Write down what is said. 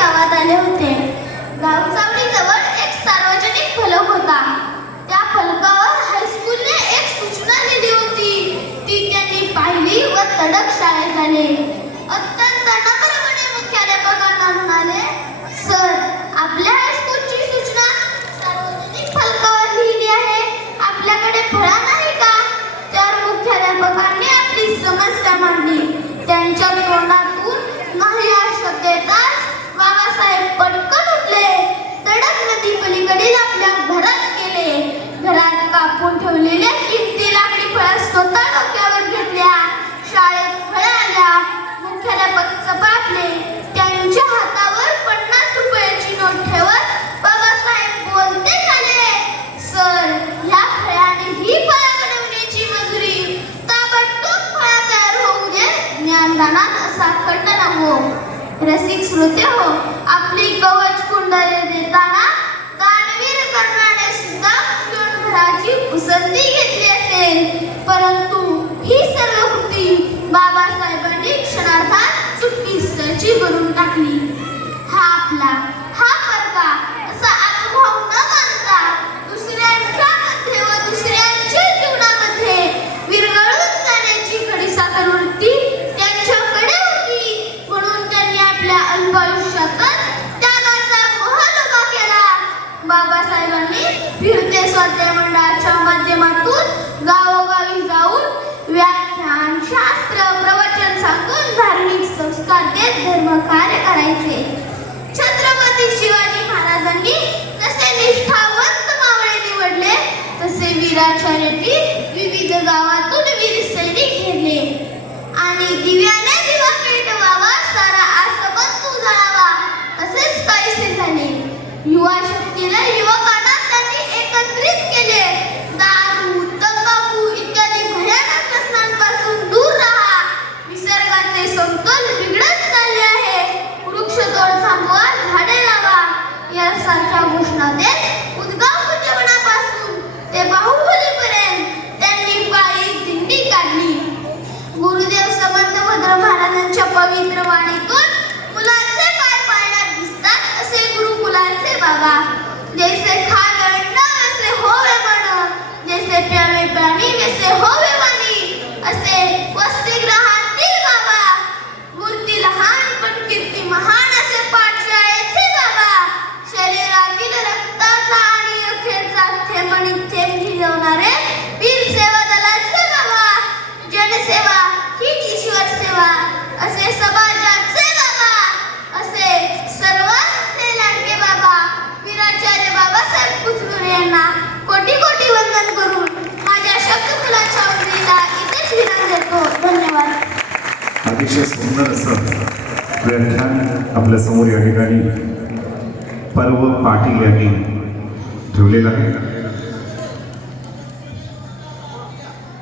गावात आले होते. गावचावडीजवळ एक सार्वजनिक फलक होता. त्या फलकावर हायस्कूलने एक सूचना दिली होती. ती त्यांनी पाहिली व तडक शाळेत आले. अत्यंत नम्रपणे मुख्याध्यापकांना म्हणाले सर आपल्या हायस्कूलची सूचना सार्वजनिक फलकावर लिहिली आहे. आपल्याकडे फळा नाही का? तर मुख्याध्यापकांनी आपली समस्या मांडली. त्यांच्या ज्ञानदानात असा खंड नको हो. रसिक श्रोते हो आपली कवच कुंडले देताना दानवीर कर्णाने सुद्धा क्षणभराची उसंती घेतली असेल. परंतु ही सर्व कृती बाबासाहेबांनी क्षणार्थात चुटकी सची करून टाकली. हा आपला हा बाबासाहेबांनी फिरते स्वाध्याय मंडळाच्या माध्यमातून गावोगावी जाऊन व्याख्यान शास्त्र प्रवचन सांगून धार्मिक संस्कार देत धर्म कार्य करायचे. छत्रपती शिवाजी महाराजांनी जसे निष्ठावंत मावळे निवडले तसे वीराचार्यांनी विविध गावातून वीर सैनिक घेतले. आणि दिव्याने दिवा पेटवावा सारा आसमंत उजळावा असेच काहीसे झाले युवा त्यांनी एकत्रित केले. दारू इत्यादी दूर निसर्गाचे आहे. वृक्षतोड झाडे लावा. यासारख्या ते त्यांनी दिंडी काढली. गुरुदेव भद्र महाराजांच्या पवित्र वाणीतून मुलांना अतिशय सुंदर असं व्याख्यान आपल्यासमोर या ठिकाणी पर्व पाटील यांनी ठेवलेलं आहे.